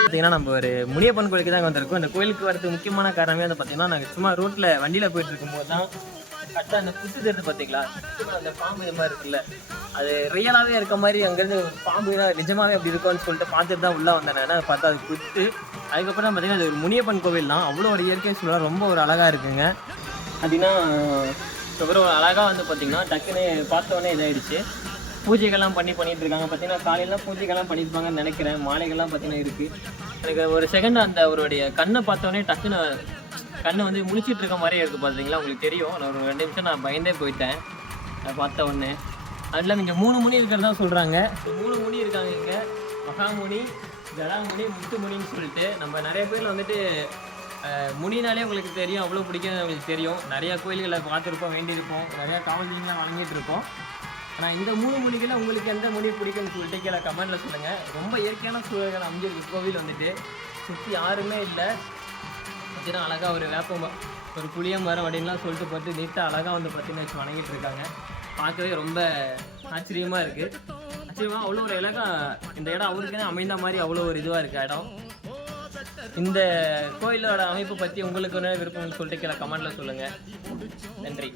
பார்த்தீங்கன்னா நம்ம ஒரு முனியப்பன் கோயிலுக்கு தான் வந்திருக்கோம். இந்த கோயிலுக்கு வரதுக்கு முக்கியமான காரணமே வந்து பார்த்தீங்கன்னா நாங்கள் சும்மா ரோட்டில் வண்டியில் போயிட்டு இருக்கும்போது தான் கரெக்டாக அந்த குத்து தெரிஞ்சு பார்த்தீங்களா அந்த பாம்பு இது மாதிரி இருக்குல்ல அது ரியலாகவே இருக்க மாதிரி அங்கேருந்து பாம்புனா நிஜமாகவே அப்படி இருக்கும்னு சொல்லிட்டு பார்த்துட்டு தான் உள்ளே வந்தேன். நான் பார்த்தா அது குத்து அதுக்கப்புறம் பார்த்தீங்கன்னா அது ஒரு முனியப்பன் கோவில் தான். அவ்வளோ ஒரு இயற்கை சூழல் ரொம்ப ஒரு அழகாக இருக்குங்க. அப்படின்னா அதுக்கப்புறம் அழகாக வந்து பார்த்தீங்கன்னா டக்குன்னு பார்த்தோன்னே இதாயிடுச்சு. பூஜைகள்லாம் பண்ணி பண்ணிட்டு இருக்காங்க பார்த்தீங்கன்னா காலையிலாம் பூஜைகள்லாம் பண்ணியிருப்பாங்கன்னு நினைக்கிறேன். மாலைகள்லாம் பார்த்தீங்கன்னா இருக்குது எனக்கு ஒரு செகண்ட் அந்த அவருடைய கண்ணை பார்த்தோன்னே டக்குன்னு கண்ணை வந்து முழிச்சிட்டு இருக்க மாதிரியே இருக்குது பார்த்தீங்களா உங்களுக்கு தெரியும். நான் ஒரு ரெண்டு நிமிஷம் நான் பயந்தே போயிட்டேன். நான் பார்த்த உடனே. அது இல்லாமல் இங்கே மூணு முனி இருக்கிறதா சொல்கிறாங்க மூணு முனி இருக்காங்க இங்கே. மகாமுனி ஜடாமுனி முத்துமுனின்னு சொல்லிட்டு நம்ம நிறைய பேர் வந்துட்டு முனினாலே உங்களுக்கு தெரியும். அவ்வளோ பிடிக்கும் உங்களுக்கு தெரியும். நிறையா கோயில்களை பார்த்துருப்போம் வேண்டியிருப்போம். நிறையா காவல்கள்லாம் வழங்கிட்டு இருப்போம் ஆனால் இந்த மூணு மொழிகளில் உங்களுக்கு எந்த மொழி பிடிக்கும்னு சொல்லிட்டு கீழே கமெண்ட்டில் சொல்லுங்கள் ரொம்ப இயற்கையான சூழல்கள் அமைஞ்சிருக்கு கோவில் வந்துட்டு. சுற்றி யாருமே இல்லை. பார்த்தீங்கன்னா அழகாக ஒரு வேப்ப ஒரு புளிய மரம் அப்படின்லாம் சொல்லிட்டு பார்த்து நீட்டாக அழகாக வந்து பார்த்தீங்கன்னா வச்சு வணங்கிட்டு இருக்காங்க. பார்க்கவே ரொம்ப ஆச்சரியமாக இருக்குது ஆச்சரியமாக அவ்வளோ ஒரு அழகா இந்த இடம் அவருக்குன்னு அமைந்த மாதிரி அவ்வளோ ஒரு இதுவாக இருக்குது இடம். இந்த கோயிலோட அமைப்பு பற்றி உங்களுக்கு என்ன விருப்பம்னு சொல்லிட்டு கீழே கமெண்ட்டில் சொல்லுங்கள் நன்றி.